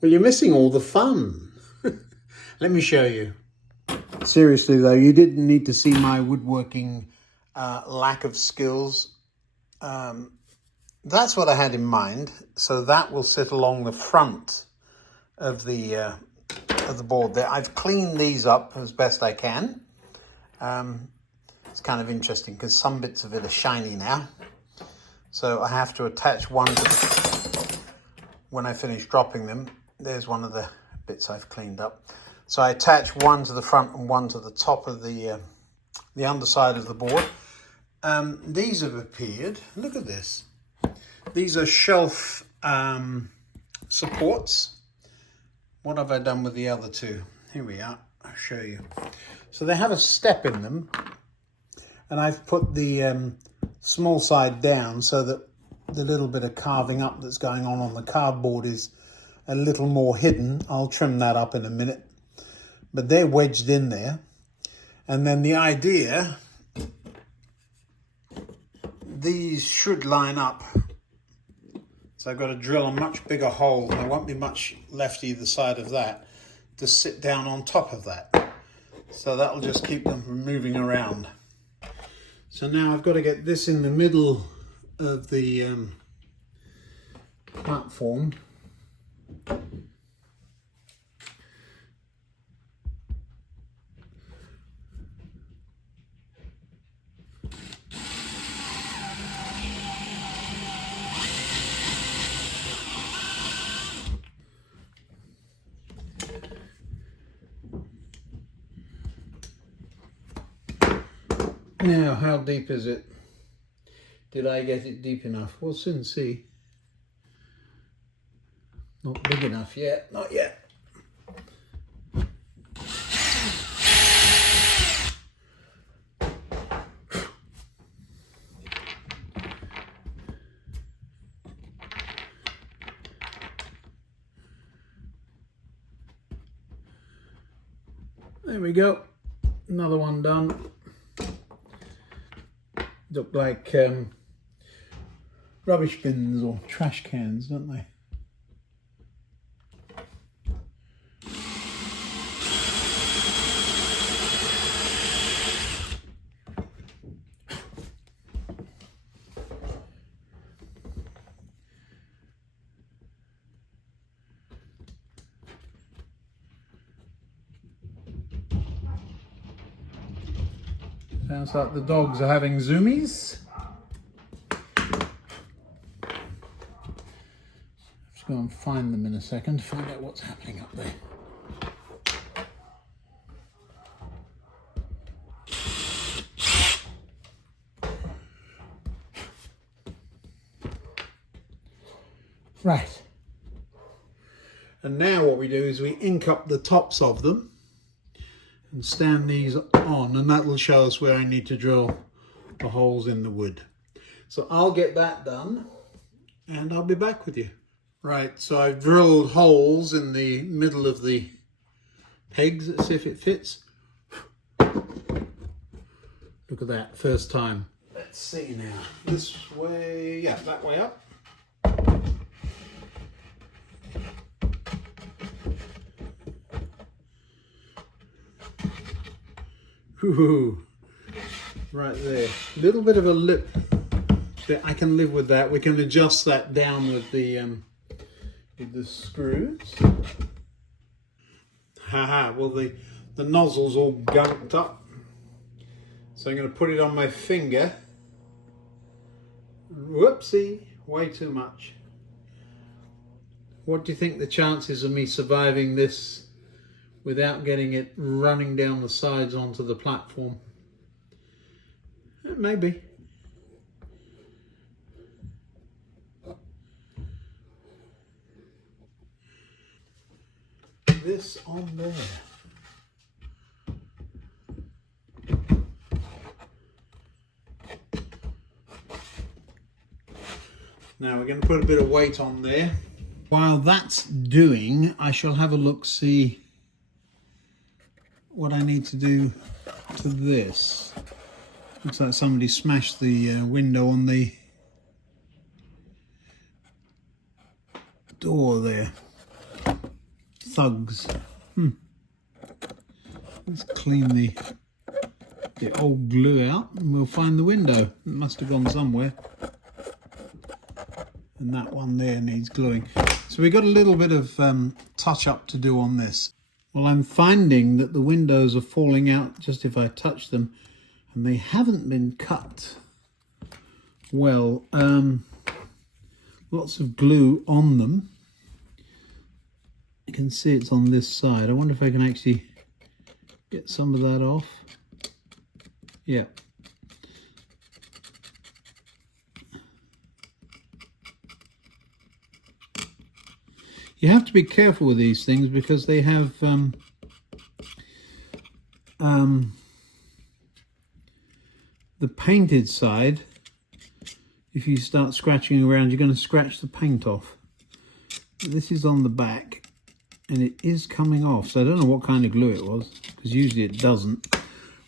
Well, you're missing all the fun. Let me show you. Seriously though, you didn't need to see my woodworking lack of skills. That's what I had in mind. So that will sit along the front of the board there. I've cleaned these up as best I can. It's kind of interesting because some bits of it are shiny now. So I have to attach one to when I finish dropping them. There's one of the bits I've cleaned up. So I attach one to the front and one to the top of the underside of the board. These have appeared. Look at this. These are shelf supports. What have I done with the other two? Here we are. I'll show you. So they have a step in them. And I've put the small side down so that the little bit of carving up that's going on the cardboard is a little more hidden. I'll trim that up in a minute. But they're wedged in there. And then the idea, these should line up. So I've got to drill a much bigger hole. There won't be much left either side of that to sit down on top of that. So that'll just keep them from moving around. So now I've got to get this in the middle of the platform. Now, how deep is it? Did I get it deep enough? We'll soon see. Not big enough yet, not yet. There we go, another one done. Look like rubbish bins or trash cans, don't they? Sounds like the dogs are having zoomies. Just go and find them in a second, find out what's happening up there. Right. And now what we do is we ink up the tops of them and stand these on, and that will show us where I need to drill the holes in the wood. So I'll get that done and I'll be back with you. Right, so I've drilled holes in the middle of the pegs. Let's see if it fits. Look at that, first time. Let's see now. This way, yeah, that way up. Ooh, right there. A little bit of a lip. I can live with that. We can adjust that down with the screws. Haha, well the nozzle's all gunked up. So I'm going to put it on my finger. Whoopsie, way too much. What do you think the chances of me surviving this without getting it running down the sides onto the platform? Maybe. This on there. Now we're going to put a bit of weight on there. While that's doing, I shall have a look, see what I need to do to this. Looks like somebody smashed the window on the door there. thugs. Let's clean the old glue out and we'll find the window. It must have gone somewhere. And that one there needs gluing. So we've got a little bit of touch up to do on this. Well, I'm finding that the windows are falling out just if I touch them, and they haven't been cut well. Lots of glue on them. You can see it's on this side. I wonder if I can actually get some of that off. Yeah. You have to be careful with these things because they have the painted side. If you start scratching around, you're going to scratch the paint off. This is on the back and it is coming off, so I don't know what kind of glue it was, because usually it doesn't.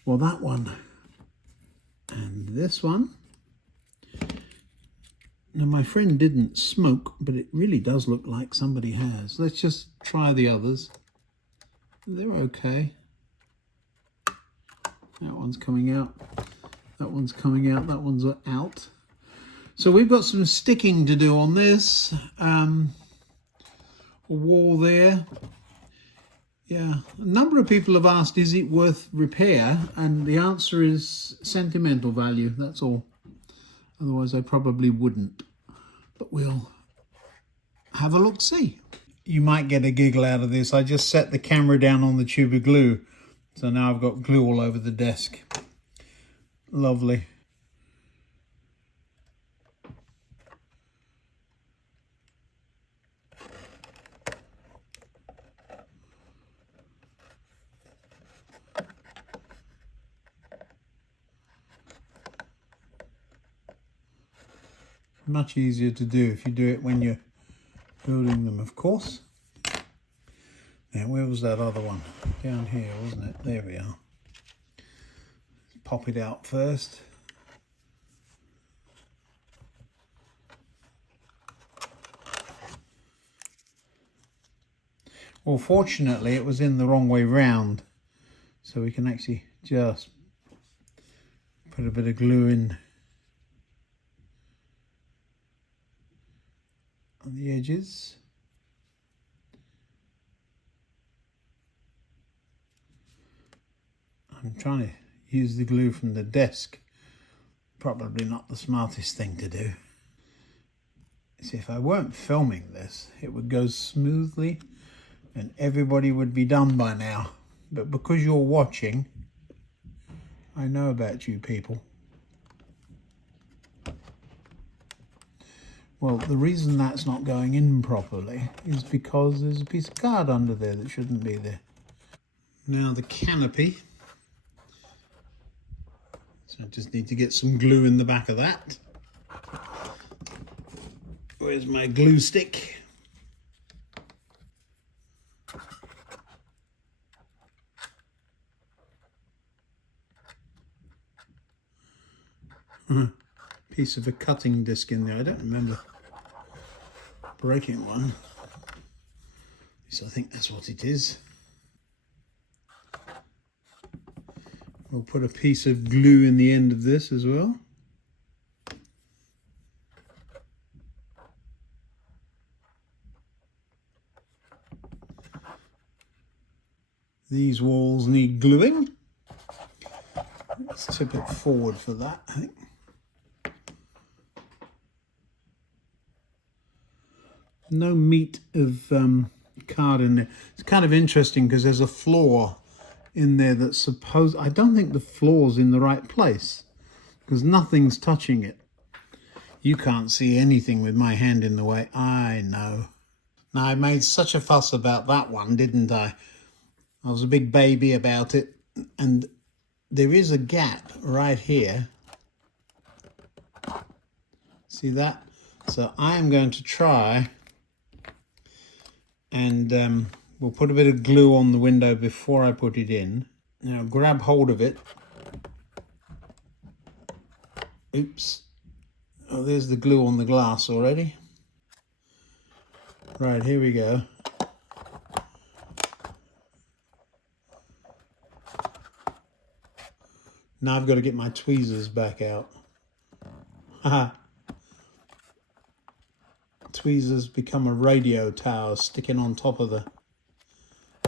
Well, that one and this one. Now, my friend didn't smoke, but it really does look like somebody has. Let's just try the others. They're okay. That one's coming out. That one's coming out. That one's out. So we've got some sticking to do on this. A wall there. Yeah, a number of people have asked, is it worth repair? And the answer is sentimental value, that's all. Otherwise I probably wouldn't. But we'll have a look, see. You might get a giggle out of this. I just set the camera down on the tube of glue. So now I've got glue all over the desk. Lovely. Much easier to do if you do it when you're building them, of course. Now, where was that other one? Down here, wasn't it? There we are. Pop it out first. Well, fortunately, it was in the wrong way round, so we can actually just put a bit of glue in on the edges. I'm trying to use the glue from the desk. Probably not the smartest thing to do. See, if I weren't filming this, it would go smoothly and everybody would be done by now. But because you're watching, I know about you people. Well, the reason that's not going in properly is because there's a piece of card under there that shouldn't be there. Now the canopy. So I just need to get some glue in the back of that. Where's my glue stick? Piece of a cutting disc in there. I don't remember breaking one. So I think that's what it is. We'll put a piece of glue in the end of this as well. These walls need gluing. Let's tip it forward for that, I think. No meat of card in there. It's kind of interesting because there's a floor in there that's supposed... I don't think the floor's in the right place because nothing's touching it. You can't see anything with my hand in the way. I know. Now, I made such a fuss about that one, didn't I? I was a big baby about it, and there is a gap right here. See that? So I am going to try and we'll put a bit of glue on the window before I put it in. Now grab hold of it. Oops. Oh, there's the glue on the glass already. Right, here we go. Now I've got to get my tweezers back out. Haha. Tweezers become a radio tower sticking on top of the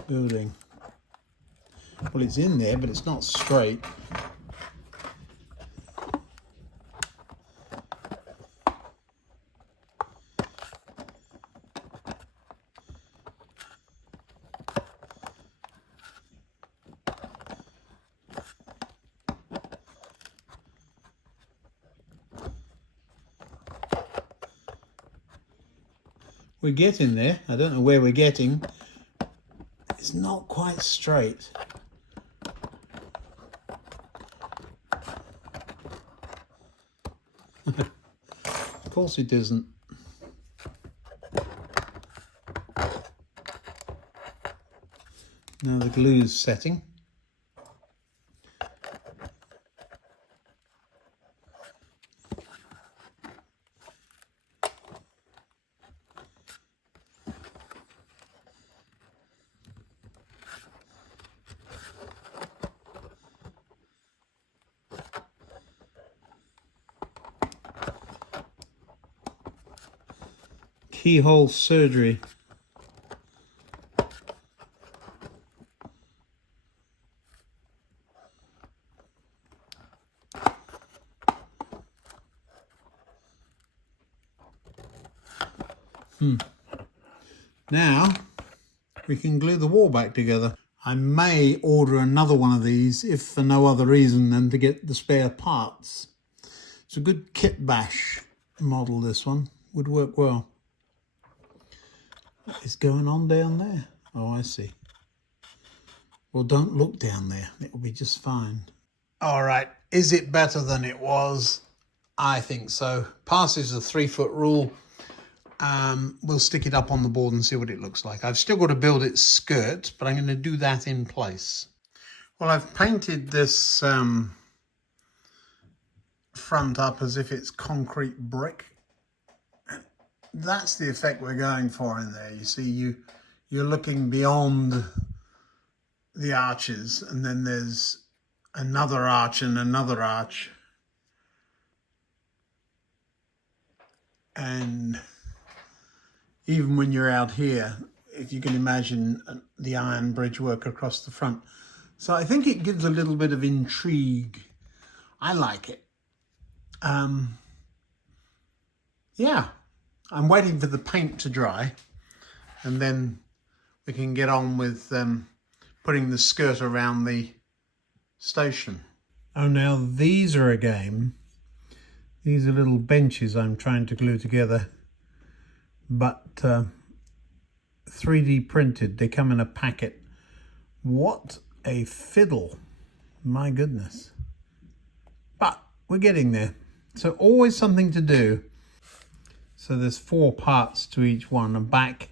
building. Well, it's in there, but it's not straight. We're getting there. I don't know where we're getting. It's not quite straight. Of course it isn't. Now the glue's setting. Keyhole surgery. Now we can glue the wall back together. I may order another one of these if for no other reason than to get the spare parts. It's a good kit bash model, this one. Would work well. What is going on down there? Oh, I see. Well, don't look down there. It will be just fine. All right. Is it better than it was? I think so. Passes the 3-foot rule. We'll stick it up on the board and see what it looks like. I've still got to build its skirt, but I'm going to do that in place. Well, I've painted this front up as if it's concrete brick. That's the effect we're going for in there. You see, you're looking beyond the arches, and then there's another arch and another arch. And even when you're out here, if you can imagine the iron bridge work across the front. So I think it gives a little bit of intrigue. I like it. Yeah, I'm waiting for the paint to dry, and then we can get on with putting the skirt around the station. Oh, now these are a game. These are little benches I'm trying to glue together, but 3D printed. They come in a packet. What a fiddle. My goodness. But we're getting there. So always something to do. So there's 4 parts to each one, a back,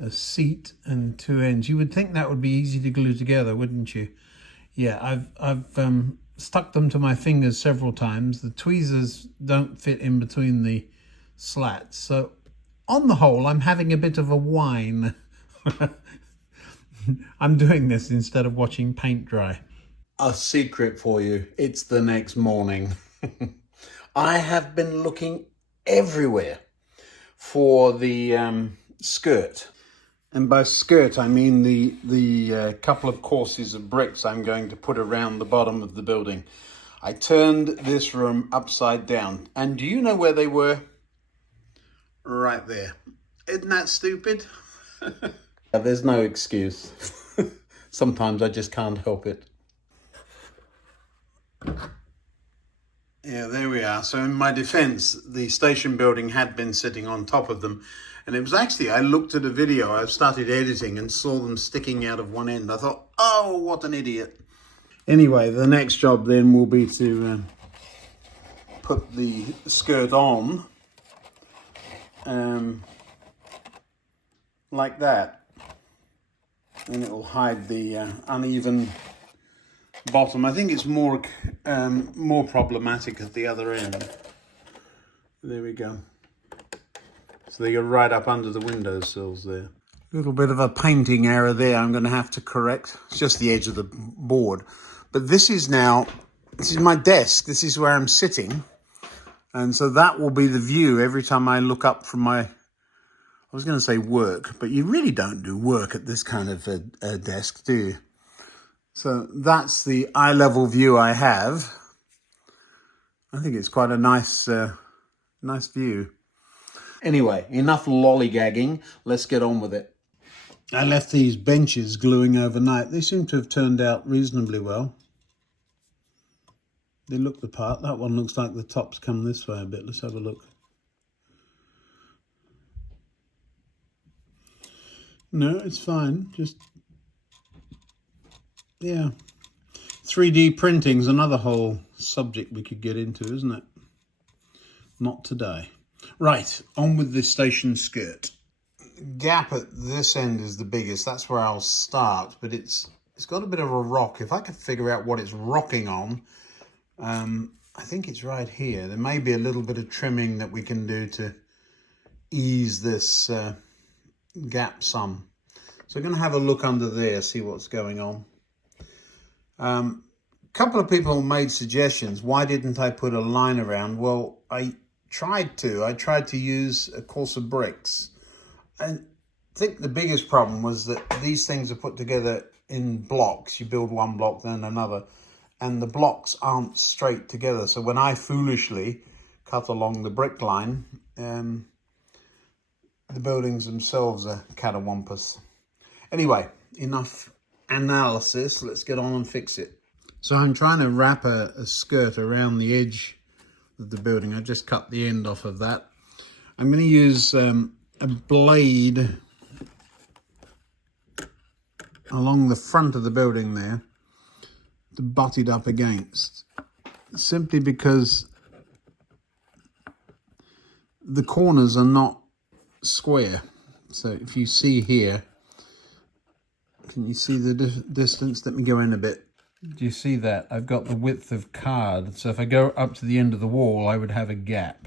a seat, and 2 ends. You would think that would be easy to glue together, wouldn't you? Yeah, I've stuck them to my fingers several times. The tweezers don't fit in between the slats. So on the whole, I'm having a bit of a whine. I'm doing this instead of watching paint dry. A secret for you. It's the next morning. I have been looking everywhere for the skirt. And by skirt, I mean the couple of courses of bricks I'm going to put around the bottom of the building. I turned this room upside down. And do you know where they were? Right there. Isn't that stupid? There's no excuse. Sometimes I just can't help it. Yeah, there we are. So in my defense, the station building had been sitting on top of them. And it was actually, I looked at a video, I started editing and saw them sticking out of one end. I thought, oh, what an idiot. Anyway, the next job then will be to put the skirt on like that. And it will hide the uneven bottom. I think it's more problematic at the other end. There we go. So they go right up under the windowsills there. A little bit of a painting error there I'm going to have to correct. It's just the edge of the board. But this is now This is my desk. This is where I'm sitting. And so that will be the view every time I look up from my, I was going to say work, but you really don't do work at this kind of a desk, do you? So that's the eye level view I have. I think it's quite a nice, nice view. Anyway, enough lollygagging. Let's get on with it. I left these benches gluing overnight. They seem to have turned out reasonably well. They look the part. That one looks like the top's come this way a bit. Let's have a look. No, it's fine. Just, yeah. 3D printing's another whole subject we could get into, isn't it? Not today. Right, on with this station skirt. Gap at this end is the biggest. That's where I'll start, but it's got a bit of a rock. If I could figure out what it's rocking on, I think it's right here. There may be a little bit of trimming that we can do to ease this gap some. So we're going to have a look under there, see what's going on. A couple of people made suggestions. Why didn't I put a line around? Well, I tried to use a course of bricks. I think the biggest problem was that these things are put together in blocks. You build one block, then another, and the blocks aren't straight together. So when I foolishly cut along the brick line, the buildings themselves are catawampus. Anyway, enough analysis. Let's get on and fix it. So I'm trying to wrap a skirt around the edge of the building. I just cut the end off of that. I'm going to use a blade along the front of the building there to butt it up against, simply because the corners are not square. So if you see here, can you see the distance? Let me go in a bit. Do you see that? I've got the width of card. So if I go up to the end of the wall, I would have a gap.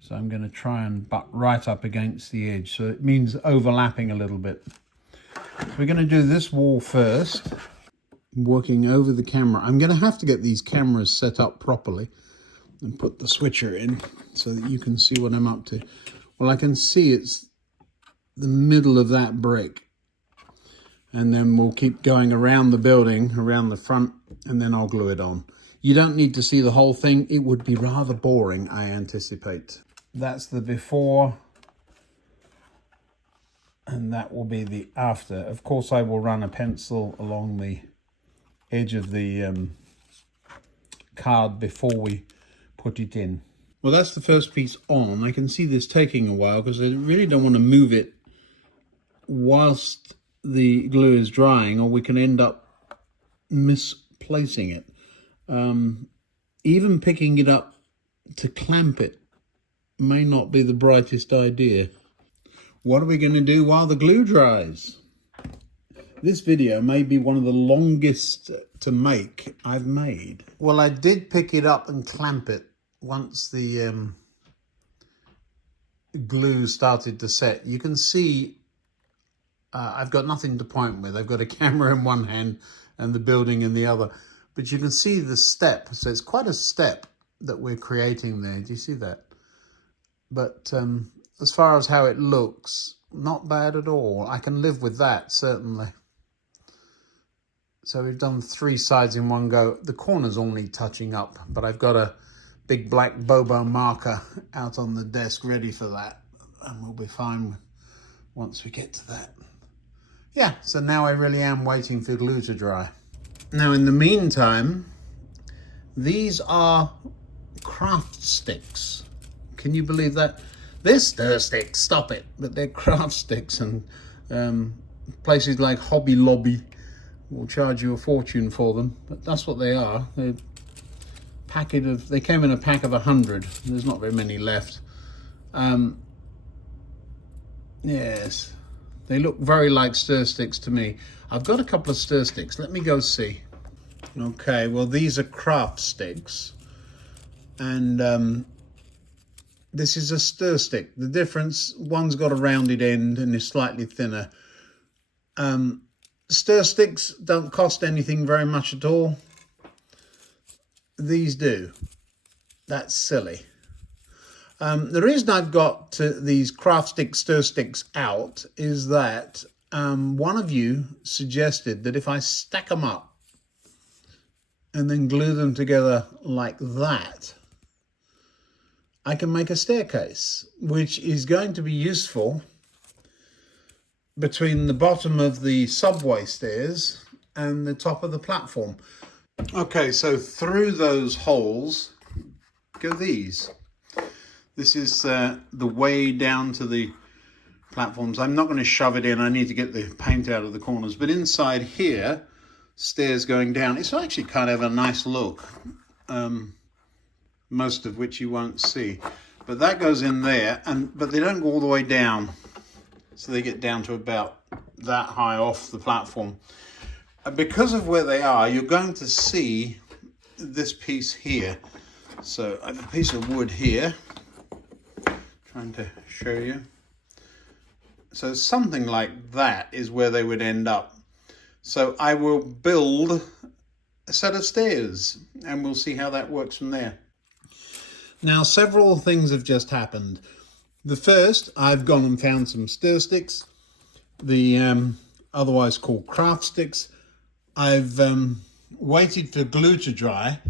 So I'm going to try and butt right up against the edge. So it means overlapping a little bit. So we're going to do this wall first. Working over the camera. I'm going to have to get these cameras set up properly and put the switcher in so that you can see what I'm up to. Well, I can see it's the middle of that brick. And then we'll keep going around the building, around the front, and then I'll glue it on. You don't need to see the whole thing. It would be rather boring, I anticipate. That's the before, and that will be the after. Of course, I will run a pencil along the edge of the card before we put it in. Well, that's the first piece on. I can see this taking a while because I really don't want to move it whilst the glue is drying, or we can end up misplacing it. Even picking it up to clamp it may not be the brightest idea. What are we going to do while the glue dries? This video may be one of the longest to make I've made. Well, I did pick it up and clamp it once the glue started to set. You can see I've got nothing to point with. I've got a camera in one hand and the building in the other. But you can see the step. So it's quite a step that we're creating there. Do you see that? But as far as how it looks, not bad at all. I can live with that, certainly. So we've done 3 sides in one go. The corners all need touching up, but I've got a big black Bobo marker out on the desk ready for that. And we'll be fine once we get to that. Yeah, so now I really am waiting for glue to dry. Now, in the meantime, these are craft sticks. Can you believe that? They're stir sticks, stop it. But they're craft sticks, and places like Hobby Lobby will charge you a fortune for them. But that's what they are. They came in a pack of 100. There's not very many left. Yes. They look very like stir sticks to me. I've got a couple of stir sticks. Let me go see. Okay, well, these are craft sticks. And this is a stir stick. The difference, one's got a rounded end and is slightly thinner. Stir sticks don't cost anything very much at all. these do. That's silly. The reason I've got these craft stick stir sticks out is that one of you suggested that if I stack them up and then glue them together like that, I can make a staircase, which is going to be useful between the bottom of the subway stairs and the top of the platform. Okay, so through those holes go these. This is the way down to the platforms. I'm not going to shove it in. I need to get the paint out of the corners. But inside here, stairs going down. It's actually kind of a nice look, most of which you won't see. But that goes in there, but they don't go all the way down. So they get down to about that high off the platform. Because of where they are, you're going to see this piece here. So I have a piece of wood here. Trying to show you. So something like that is where they would end up. So I will build a set of stairs and we'll see how that works from there. Now, several things have just happened. The first, I've gone and found some stir sticks, the otherwise called craft sticks. I've waited for glue to dry.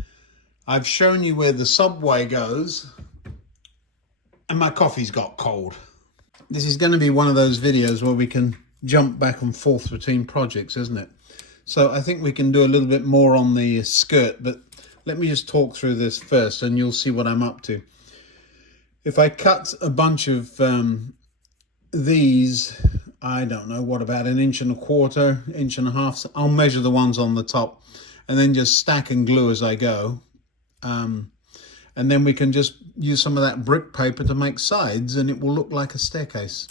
I've shown you where the subway goes, and my coffee's got cold. This is going to be one of those videos where we can jump back and forth between projects, isn't it? So I think we can do a little bit more on the skirt, but let me just talk through this first and you'll see what I'm up to. If I cut a bunch of these, I don't know, what about 1.25 inches, 1.5 inches, I'll measure the ones on the top and then just stack and glue as I go. And then we can just use some of that brick paper to make sides and it will look like a staircase.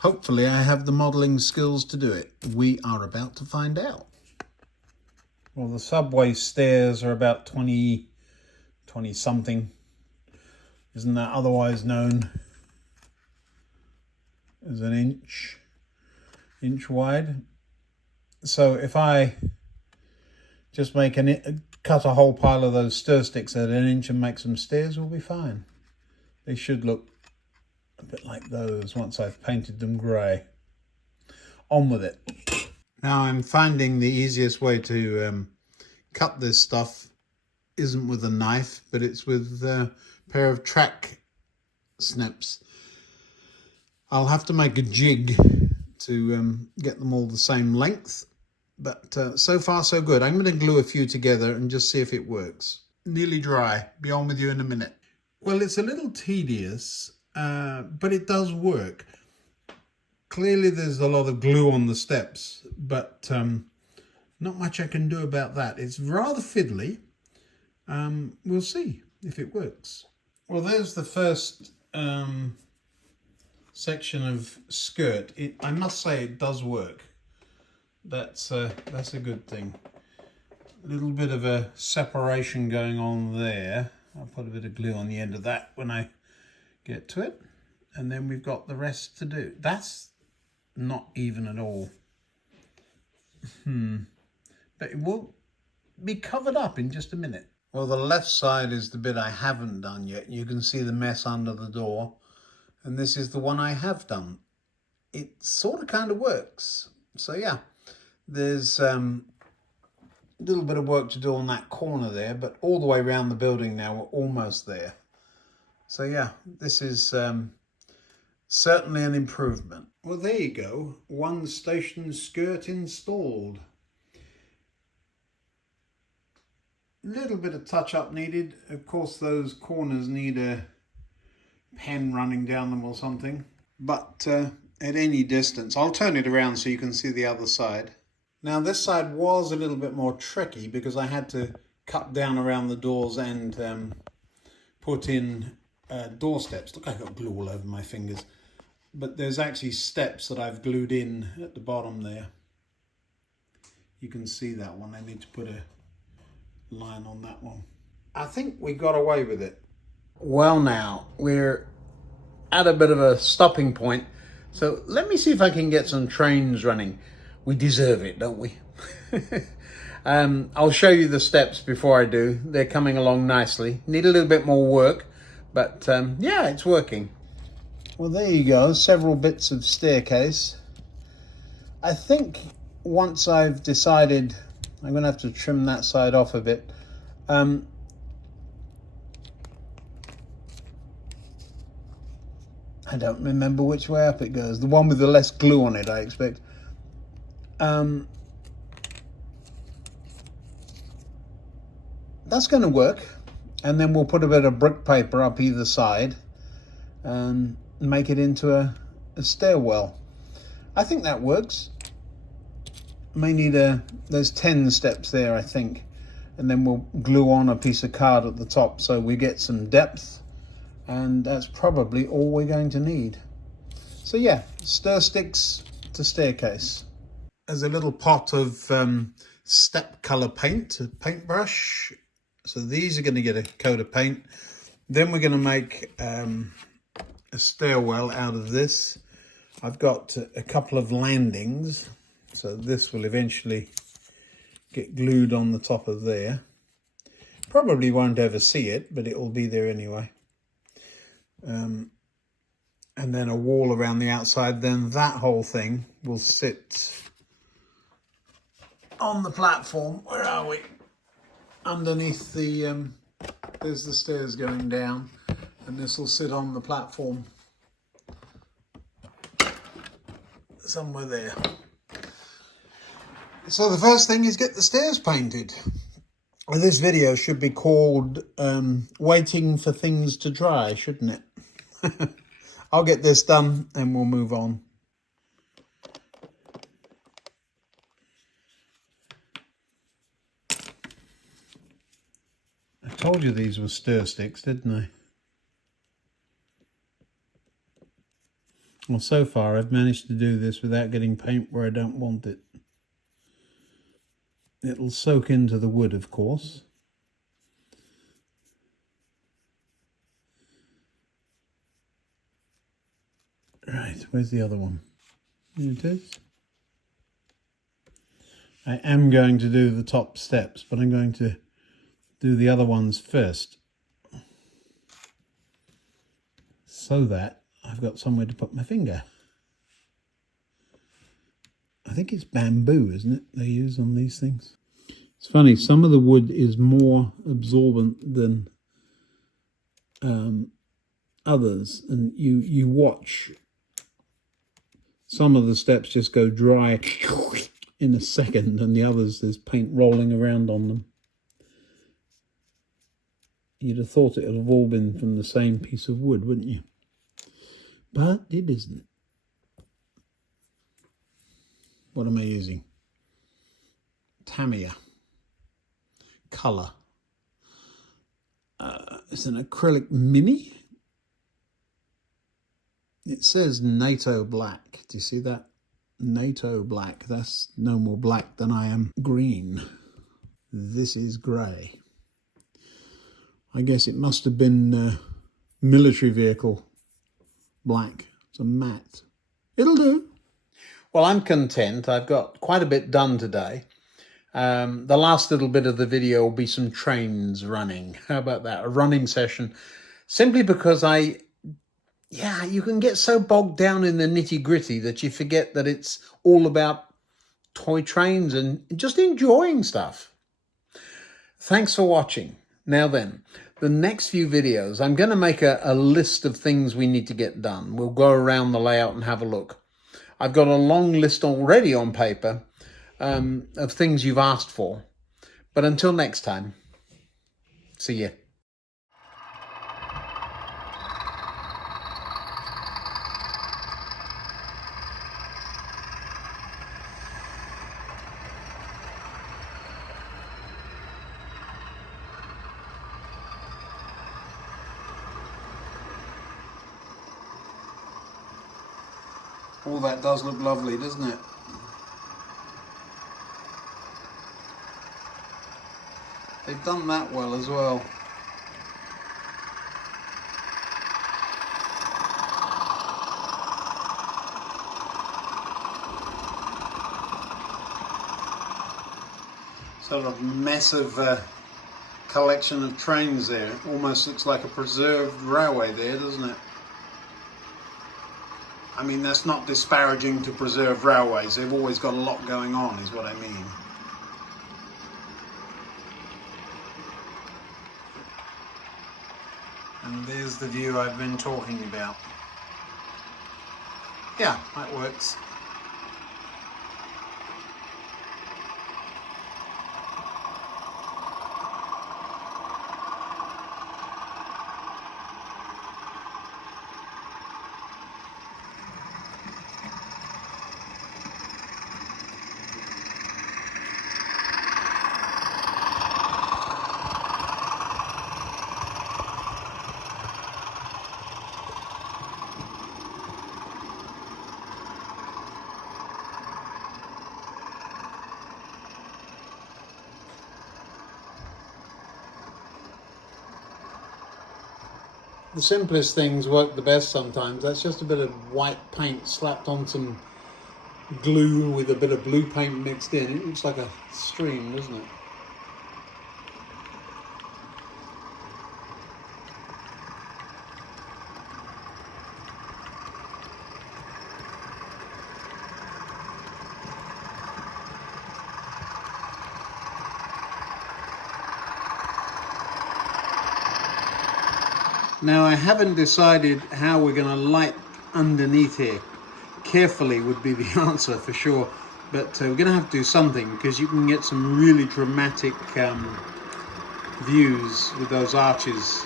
Hopefully I have the modelling skills to do it. We are about to find out. Well, the subway stairs are about 20 something. Isn't that otherwise known as an inch wide? So if I just cut a whole pile of those stir sticks at 1 inch and make some stairs, we'll be fine. They should look a bit like those once I've painted them grey. On with it. Now I'm finding the easiest way to cut this stuff isn't with a knife, but it's with a pair of track snips. I'll have to make a jig to get them all the same length, but so far so good. I'm going to glue a few together and just see if it works. Nearly dry. Be on with you in a minute. Well, it's a little tedious, but it does work. Clearly there's a lot of glue on the steps, but not much I can do about that. It's rather fiddly. We'll see if it works. Well, there's the first section of skirt. I must say it does work. That's a good thing. A little bit of a separation going on there. I'll put a bit of glue on the end of that when I get to it. And then we've got the rest to do. That's not even at all. But it will be covered up in just a minute. Well, the left side is the bit I haven't done yet. You can see the mess under the door. And this is the one I have done. It sort of kind of works. So yeah, there's a little bit of work to do on that corner there, but all the way around the building now, we're almost there. So yeah, this is certainly an improvement. Well, there you go. One station skirt installed. Little bit of touch-up needed. Of course, those corners need a pen running down them or something. But at any distance, I'll turn it around so you can see the other side. Now, this side was a little bit more tricky because I had to cut down around the doors and put in door steps. Look, I've got glue all over my fingers. But there's actually steps that I've glued in at the bottom there. You can see that one. I need to put a line on that one. I think we got away with it. Well, now we're at a bit of a stopping point. So let me see if I can get some trains running. We deserve it, don't we? I'll show you the steps before I do. They're coming along nicely. Need a little bit more work, but yeah, it's working. Well, there you go, several bits of staircase. I think once I've decided, I'm going to have to trim that side off a bit. I don't remember which way up it goes. The one with the less glue on it, I expect. That's going to work. And then we'll put a bit of brick paper up either side and make it into a stairwell. I think that works. May need there's 10 steps there, I think. And then we'll glue on a piece of card at the top so we get some depth. And that's probably all we're going to need. So yeah, stir sticks to staircase. There's a little pot of step color paint, a paintbrush. So these are going to get a coat of paint. Then we're going to make a stairwell out of this. I've got a couple of landings. So this will eventually get glued on the top of there. Probably won't ever see it, but it will be there anyway. And then a wall around the outside. Then that whole thing will sit on the platform. Where are we? Underneath the, there's the stairs going down, and this will sit on the platform somewhere there. So the first thing is get the stairs painted. Well, this video should be called Waiting for Things to Dry, shouldn't it? I'll get this done and we'll move on. I told you these were stir sticks, didn't I? Well, so far I've managed to do this without getting paint where I don't want it. It'll soak into the wood, of course. Right, where's the other one? Here it is. I am going to do the top steps, but I'm going to do the other ones first, so that I've got somewhere to put my finger. I think it's bamboo, isn't it, they use on these things? It's funny, some of the wood is more absorbent than others, and you watch some of the steps just go dry in a second, and the others there's paint rolling around on them. You'd have thought it would have all been from the same piece of wood, wouldn't you? But it isn't. What am I using? Tamiya colour. It's an acrylic mini. It says NATO black. Do you see that? NATO black. That's no more black than I am green. This is grey. I guess it must have been military vehicle black. It's a matte. It'll do. Well, I'm content. I've got quite a bit done today. The last little bit of the video will be some trains running. How about that? A running session. Simply because you can get so bogged down in the nitty-gritty that you forget that it's all about toy trains and just enjoying stuff. Thanks for watching. Now then, the next few videos, I'm going to make a list of things we need to get done. We'll go around the layout and have a look. I've got a long list already on paper of things you've asked for. But until next time, see ya. All that does look lovely, doesn't it? They've done that well as well. sort of massive collection of trains there. Almost looks like a preserved railway there, doesn't it? I mean, that's not disparaging to preserved railways. They've always got a lot going on, is what I mean. And there's the view I've been talking about. Yeah, that works. The simplest things work the best sometimes. That's just a bit of white paint slapped on some glue with a bit of blue paint mixed in. It looks like a stream, doesn't it? Now I haven't decided how we're going to light underneath here. Carefully would be the answer for sure, but we're going to have to do something because you can get some really dramatic views with those arches